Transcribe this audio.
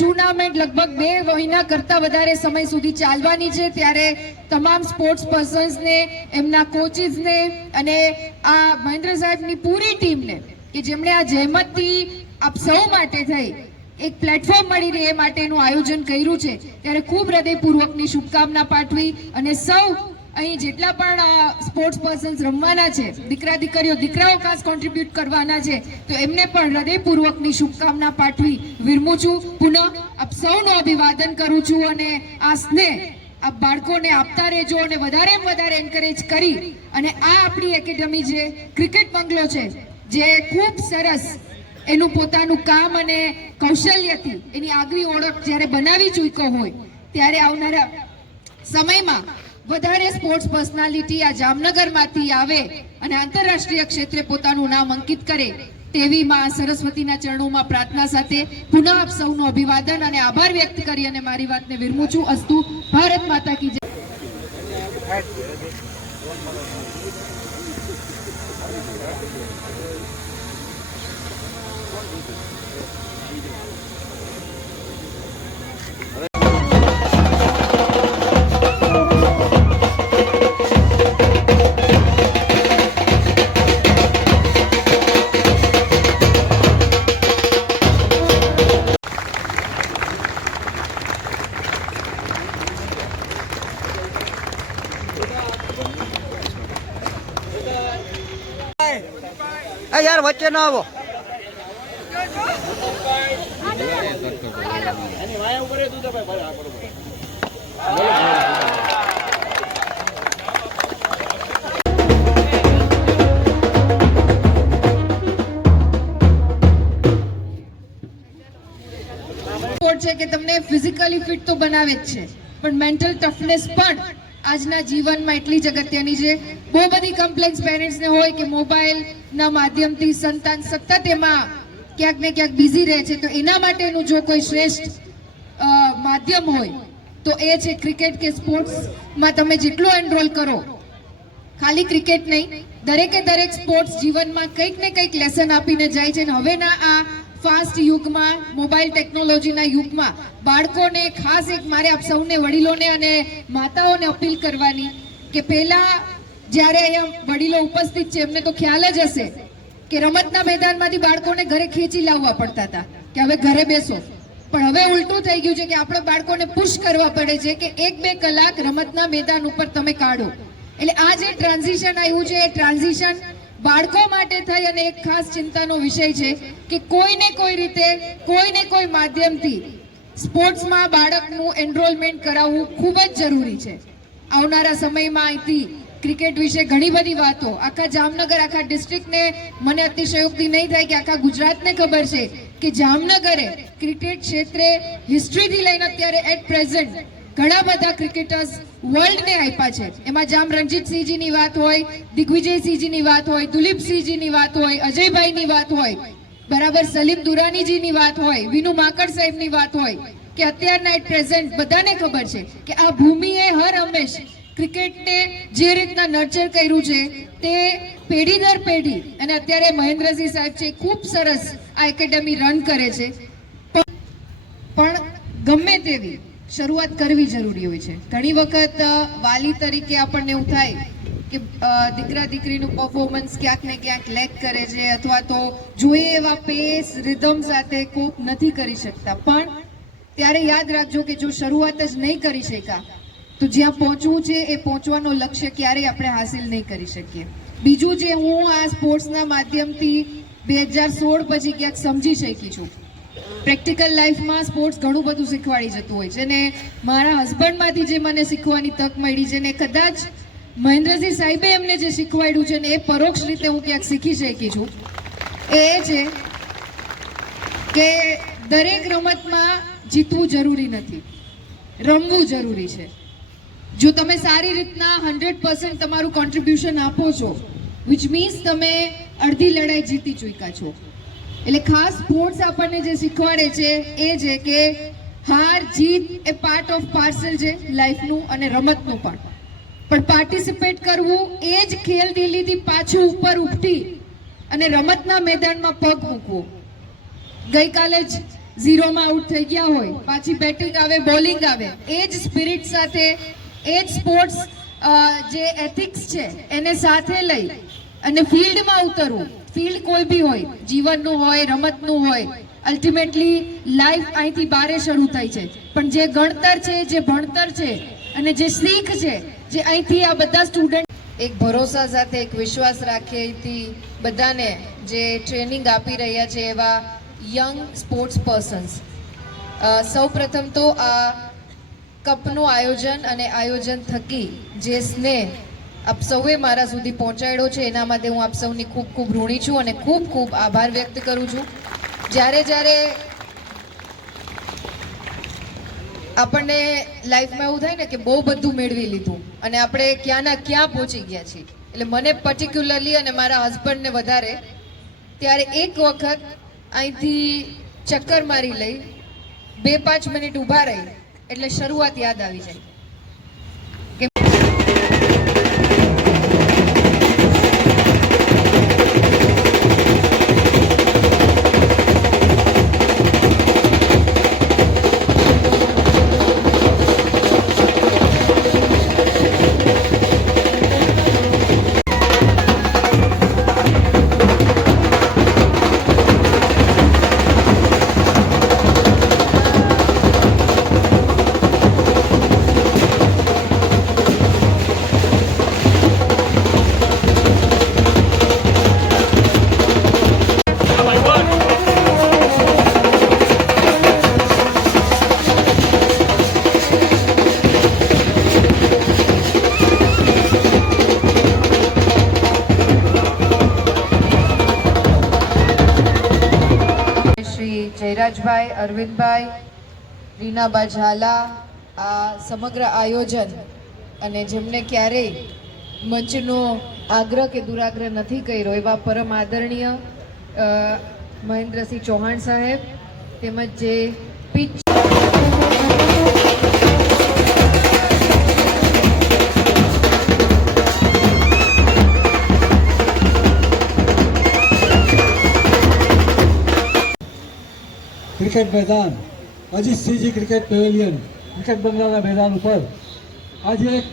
Tournament લગભગ 2 મહિના કરતાં વધારે સમય સુધી ચાલવાની છે, ત્યારે તમામ સ્પોર્ટ્સ પર્સન્સને, એમના કોચિસને અને આ મહેન્દ્ર સાહેબની પૂરી ટીમને કે જેમણે આ જહેમતથી આપ સૌ માટે થઈ એક પ્લેટફોર્મ મળી રહે એ માટેનું આયોજન કર્યું છે, ત્યારે ખૂબ હૃદયપૂર્વકની શુભકામના પાઠવી અને સૌ અહીં જેટલા પણ સ્પોર્ટ્સ પર્સન્સ રમવાના છે, દીકરા દીકરીઓ, દીકરાઓ ખાસ કોન્ટ્રીબ્યુટ કરવાના છે, તો એમને પણ હૃદયપૂર્વકની શુભકામના પાઠવી વિરમું છું. પુનઃ આપ સૌનું અભિવાદન કરું છું અને આ સ્નેહ આપ બાળકોને આપતા રહેજો અને વધારે એન્કરેજ કરી અને આ આપણી એકેડમી જે ક્રિકેટ બંગલો છે, જે ખૂબ સરસ એનું પોતાનું કામ અને કૌશલ્યથી એની આગવી ઓળખ જ્યારે બનાવી ચૂક્યો હોય, ત્યારે આવનારા સમયમાં વધારે સ્પોર્ટ્સ પર્સનાલિટી આ જામનગરમાંથી આવે અને આંતરરાષ્ટ્રીય ક્ષેત્રે પોતાનું નામ અંકિત કરે તેવી માં સરસ્વતીના ચરણોમાં પ્રાર્થના સાથે પુનઃ આપ સૌનું અભિવાદન અને આભાર વ્યક્ત કરી અને મારી વાતને વિરમું છું. અસ્તુ. ભારત માતા કી જય. यार बच्चे ना वो છે કે તમને ફિઝિકલી ફિટ તો બનાવે જ છે, પણ મેન્ટલ ટફનેસ પણ આજના જીવનમાં એટલી જ અગત્યની છે. બહુ બધી કમ્પ્લેક્સ પેરેન્ટ્સને હોય કે મોબાઈલના માધ્યમથી સંતાન સતત એમાં ક્યાંક ને ક્યાંક બિઝી રહે છે, તો એના માટેનું જો કોઈ શ્રેષ્ઠ માધ્યમ હોય તો એ છે ક્રિકેટ કે સ્પોર્ટ્સમાં તમે જેટલો એનરોલ કરો, ખાલી ક્રિકેટ નહીં, દરેક સ્પોર્ટ્સ જીવનમાં કંઈક ને કંઈક લેસન આપીને જાય છે. અને હવેના આ ફાસ્ટ યુગમાં, મોબાઈલ ટેકનોલોજીના યુગમાં બાળકોને ખાસ એક મારે આપ સૌને વડીલોને અને માતાઓને અપીલ કરવાની કે પહેલા જ્યારે અહીંયા વડીલો ઉપસ્થિત છે એમને તો ખ્યાલ જ હશે કે રમતના મેદાનમાંથી બાળકોને ઘરે ખેંચી લાવવા પડતા હતા કે હવે ઘરે બેસો, પણ હવે ઉલટું થઈ ગયું છે કે આપણે બાળકોને પુશ કરવા પડે છે કે 1-2 કલાક રમતના મેદાન ઉપર તમે કાઢો. એટલે આ જે ટ્રાન્ઝિશન આવ્યું છે એ ટ્રાન્ઝિશન બાળકો માટે થઈ અને એક ખાસ ચિંતાનો વિષય છે કે કોઈને કોઈ રીતે, કોઈને કોઈ માધ્યમથી સ્પોર્ટ્સમાં બાળકનું એનરોલમેન્ટ કરાવવું ખૂબ જ જરૂરી છે. આવનારા સમયમાં અહીંથી ક્રિકેટ વિશે ઘણી બધી વાતો આખા જામનગર, આખા ડિસ્ટ્રિક્ટને, મને અતિશયોક્તિ નહીં થાય કે આખા ગુજરાતને ખબર છે કે જામનગરે ક્રિકેટ ક્ષેત્રે હિસ્ટ્રીથી લઈને અત્યારે એટ પ્રેઝન્ટ ઘણા બધા ક્રિકેટર્સ વર્લ્ડને આપ્યા છે. એમાં જામ રણજીતસિંહજીની વાત હોય, દિગ્વિજયસિંહજીની વાત હોય, દુલીપસિંહજીની વાત હોય, અજયભાઈની વાત હોય, બરાબર સલીમ દુરાનીજીની વાત હોય, વિનુ માકડ સાહેબની વાત હોય, કે અત્યારના એટ પ્રેઝન્ટ બધાને ખબર છે કે આ ભૂમિએ હર હંમેશ ક્રિકેટને જે રીતના નર્ચર કર્યું છે તે પેઢી દર પેઢી, અને અત્યારે મહેન્દ્રસિંહ સાહેબ છે ખૂબ સરસ આ એકેડમી રન કરે છે, પણ ગમે તેવી શરૂઆત કરવી જરૂરી હોય છે. ઘણી વખત વાલી તરીકે આપણને એવું થાય કે દીકરા દીકરીનું પરફોર્મન્સ ક્યાંક ને ક્યાંક લેક કરે છે અથવા તો જોઈએ એવા પેસ, રિધમ સાથે કોપ નથી કરી શકતા, પણ ત્યારે યાદ રાખજો કે જો શરૂઆત જ નહીં કરી શક્યા તો જ્યાં પહોંચવું છે એ પહોંચવાનો લક્ષ્ય ક્યારેય આપણે હાસિલ નહીં કરી શકીએ. બીજું જે હું આ સ્પોર્ટ્સના માધ્યમથી 2016 પછી ક્યાંક સમજી શકી છું, પ્રેક્ટિકલ લાઈફમાં સ્પોર્ટ્સ ઘણું બધું શીખવાડી જતું હોય છે, અને મારા હસબન્ડમાંથી જે મને શીખવાની તક મળી છે ને કદાચ મહેન્દ્રસિંહ સાહેબે એમને જે શીખવાડ્યું છે ને એ પરોક્ષ રીતે હું ક્યાંક શીખી શકી છું, એ છે કે દરેક રમતમાં જીતવું જરૂરી નથી, રમવું જરૂરી છે. જો તમે સારી રીતના 100% તમારું કોન્ટ્રીબ્યુશન આપો છો, વિચ મીન્સ તમે અડધી લડાઈ જીતી ચૂક્યા છો. એટલે ખાસ સ્પોર્ટ્સ આપણને જે શીખવાડે છે એ છે કે હાર જીત એ પાર્ટ ઓફ પાર્સલ છે લાઈફનું અને રમતનું પણ પાર્ટિસિપેટ કરવું એ જ ખેલદિલીથી પાછું ઉપર ઉઠી અને રમતના મેદાનમાં પગ મૂકવો. ગઈકાલે જ ઝીરોમાં આઉટ થઈ ગયા હોય, પાછી બેટિંગ આવે, બોલિંગ આવે, એ જ સ્પિરિટ સાથે, એ જ સ્પોર્ટ્સ જે એથિક્સ છે એને સાથે લઈ અને ફિલ્ડમાં ઉતરવું. ફિલ્ડ કોઈ બી હોય, જીવનનું હોય, રમતનું હોય, અલ્ટિમેટલી લાઈફ અહીંથી બારે શરૂ થાય છે. પણ જે ગણતર છે, જે ભણતર છે અને જે શીખ છે, જે અહીંથી આ બધા સ્ટુડન્ટ એક ભરોસા સાથે, એક વિશ્વાસ રાખીથી બધાને જે ટ્રેનિંગ આપી રહ્યા છે એવા યંગ સ્પોર્ટ્સ પર્સન્સ, સૌ પ્રથમ તો આ કપનું આયોજન અને આયોજન થકી જે સ્નેહ આપ સૌએ મારા સુધી પહોંચાડ્યો છે એના માટે હું આપ સૌની ખૂબ ખૂબ ઋણી છું અને ખૂબ ખૂબ આભાર વ્યક્ત કરું છું. જ્યારે જ્યારે આપણને લાઈફમાં એવું થાય ને કે બહુ બધું મેળવી લીધું અને આપણે ક્યાંના ક્યાં પહોંચી ગયા છીએ, એટલે મને પર્ટિક્યુલરલી અને મારા હસબન્ડને વધારે, ત્યારે એક વખત અહીંથી ચક્કર મારી લઈ 2-5 મિનિટ ઊભા રહી એટલે શરૂઆત યાદ આવી જાય. જયરાજભાઈ, અરવિંદભાઈ, રીનાબા ઝાલા, આ સમગ્ર આયોજન અને જેમને ક્યારેય મંચનો આગ્રહ કે દુરાગ્રહ નથી કર્યો એવા પરમ આદરણીય મહેન્દ્રસિંહ ચૌહાણ સાહેબ, તેમજ જે પિચ ક્રિકેટ મેદાન, Ajit Sinhji cricket pavilion, cricket બંગલાના મેદાન ઉપર આજે એક